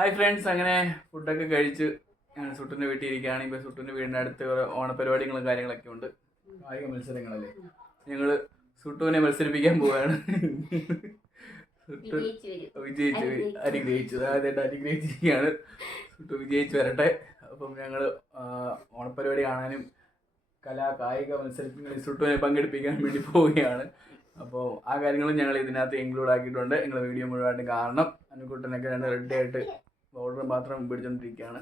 Hi friends അങ്ങനെ ഫുഡൊക്കെ കഴിച്ച് ഞാൻ സുട്ടിന്റെ വീട്ടിൽ ഇരിക്കുകയാണ്. ഇപ്പോൾ സുട്ടിന്റെ വീടിന്റെ അടുത്ത് കുറേ ഓണപരിപാടികളും കാര്യങ്ങളൊക്കെ ഉണ്ട്. കായിക മത്സരങ്ങളല്ലേ? ഞങ്ങൾ സുട്ടുവിനെ മത്സരിപ്പിക്കാൻ പോവുകയാണ് സുട്ടു വിജയിച്ചു അനുഗ്രഹിച്ചു. അതായത് അനുഗ്രഹിച്ചിരിക്കുകയാണ്. സുട്ടു വിജയിച്ചു വരട്ടെ. അപ്പം ഞങ്ങൾ ഓണപരിപാടി കാണാനും കലാ കായിക മത്സരങ്ങളിൽ സുട്ടുവിനെ പങ്കെടുപ്പിക്കാൻ വേണ്ടി പോവുകയാണ്. അപ്പോൾ ആ കാര്യങ്ങളും ഞങ്ങൾ ഇതിനകത്ത് ഇൻക്ലൂഡ് ആക്കിയിട്ടുണ്ട്. നിങ്ങൾ വീഡിയോ മുഴുവനായിട്ട് കാണണം. അനുകൂട്ടനൊക്കെ രണ്ട് റെഡി ആയിട്ട് ഓർഡർ മാത്രം പിടിച്ചോണ്ടിരിക്കുകയാണ്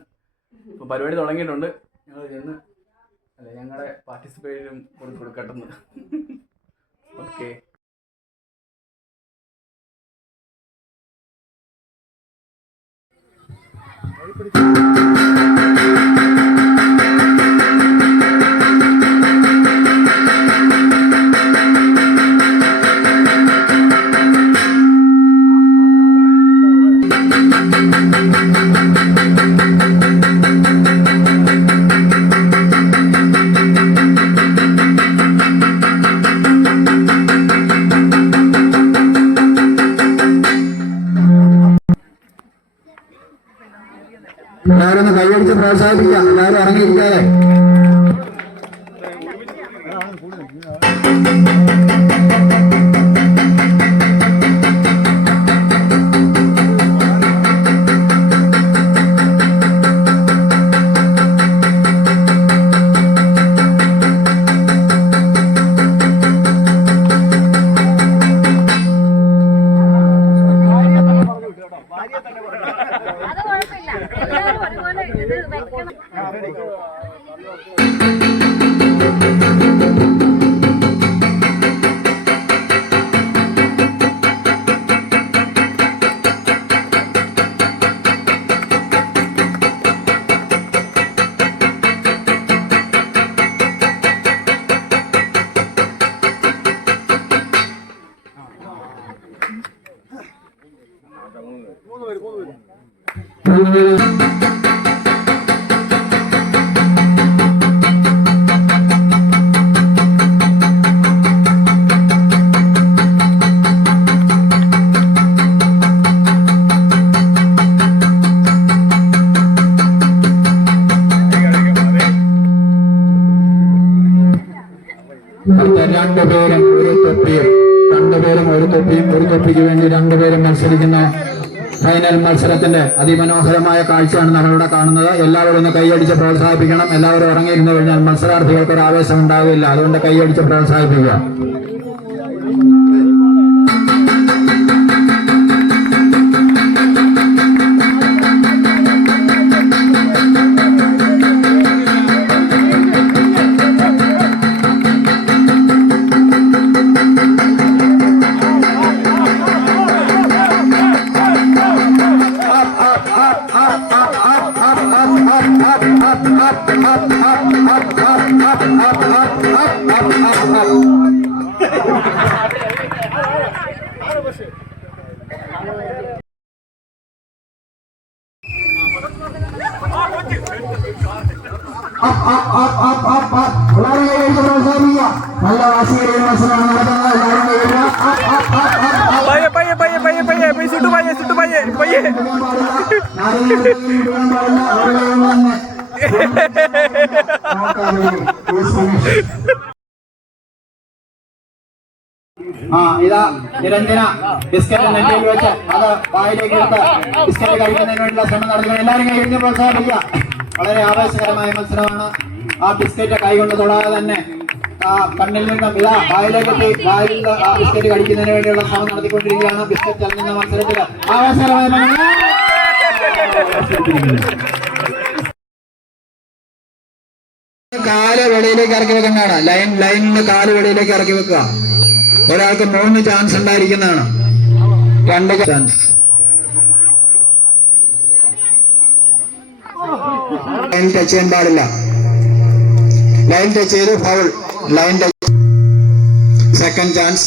അപ്പോൾ പരിപാടി തുടങ്ങിയിട്ടുണ്ട്. ഞങ്ങൾ ചെന്ന് അല്ല ഞങ്ങളുടെ പാർട്ടിസിപ്പേഷനും കൂടി കൊടുക്കട്ടെന്ന്. ഓക്കെ. എല്ലാവരും ഒന്ന് കൈയടിച്ച് പ്രോത്സാഹിപ്പിക്കാം. എല്ലാവരും ഇറങ്ങിയിരിക്കാതെ. ഇത് വെക്കണം രണ്ടുപേരും ഒരു തൊപ്പിയും രണ്ടുപേരും ഒരു തൊപ്പിയും ഒരു തൊപ്പിക്ക് വേണ്ടി രണ്ടുപേരും മത്സരിക്കുന്ന ഫൈനൽ മത്സരത്തിന്റെ അതിമനോഹരമായ കാഴ്ചയാണ് നമ്മളിവിടെ കാണുന്നത്. എല്ലാവരും ഒന്ന് കൈയടിച്ച് പ്രോത്സാഹിപ്പിക്കണം. എല്ലാവരും ഇറങ്ങിയിരുന്നു കഴിഞ്ഞാൽ മത്സരാർത്ഥികൾക്ക് ഒരു ആവേശം ഉണ്ടാവില്ല അതുകൊണ്ട് കൈയടിച്ച് പ്രോത്സാഹിപ്പിക്കുക. എല്ലാവരും കൈയടിച്ച് പ്രോത്സാഹിപ്പിക്കുക നല്ല വാശിയേറിയ ആ ഇതാ നിരഞ്ജന ബിസ്ക്കറ്റ് നെറ്റിയിൽ വെച്ച് അത് വായിലേക്ക് എടുത്ത് ബിസ്ക്കറ്റ് കഴിക്കുന്നതിന് വേണ്ടിയുള്ള ശ്രമം നടത്തുക എല്ലാവരും കഴിഞ്ഞ് പ്രോത്സാഹിപ്പിക്കുക. വളരെ ആവേശകരമായ മത്സരമാണ്. ആ ബിസ്ക്കറ്റ് കൈകൊണ്ട് തൊടാതെ തന്നെ ആ കണ്ണിൽ നിന്നും ഇതാ വായിലേക്ക് വായിൽ ആ ബിസ്ക്കറ്റ് കഴിക്കുന്നതിന് വേണ്ടിയുള്ള ശ്രമം നടത്തിക്കൊണ്ടിരിക്കുകയാണ് ബിസ്ക്കറ്റ് ചലഞ്ഞ മത്സരത്തിൽ ആവേശകരമായ കാൽ വെളിയിലേക്ക് ഇറക്കി വെക്കുന്നതാണ് ലൈൻ ലൈനിന് കാൽ വെളിയിലേക്ക് ഇറക്കി വെക്കുക. ഒരാൾക്ക് മൂന്ന് ചാൻസ് ഉണ്ടായിരിക്കുന്നതാണ്. രണ്ട് ചാൻസ് ലൈൻ ടച്ച് ചെയ്യാൻ പാടില്ല. ലൈൻ ടച്ച് ചെയ്ത് foul line touch second chance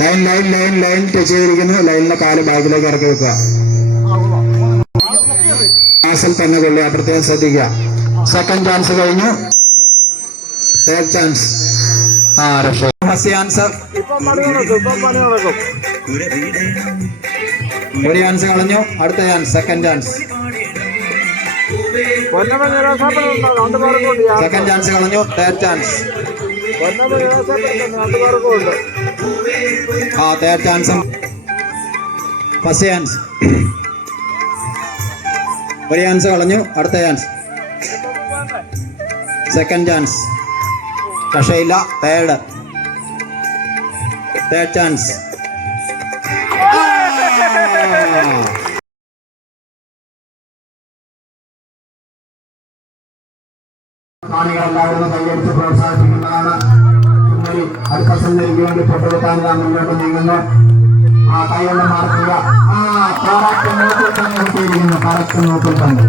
line line line line touch ചെയ്തിരിക്കുന്നു. ലൈനിലെ കാൽ ബാക്കിലേക്ക് ഇറക്കി വെക്കുക. ക്ലാസ്സിൽ തന്നെ കൊള്ളുക. പ്രത്യേകം ശ്രദ്ധിക്കുക. സെക്കൻഡ് ചാൻസ് കഴിഞ്ഞു. തേർഡ് ചാൻസ് ആ രക്ഷ ആൻസർ ഒരു ചാൻസ് കളഞ്ഞു. അടുത്ത chance second chance second chance കളഞ്ഞു. തേർഡ് ചാൻസ് ആ തേർഡ് ചാൻസും ഫസ്റ്റ് ചാൻസ് ഒരു ചാൻസ് കളഞ്ഞു. അടുത്ത ചാൻസ് സെക്കൻഡ് ചാൻസ് രക്ഷയില്ല തേർഡ് തേർഡ് ചാൻസ് കാണികളെല്ലാവരും ആ കൈകൊണ്ട് മാർക്കുക ആ കറക്റ്റ് നോക്കിൽ തന്നെ തന്നെ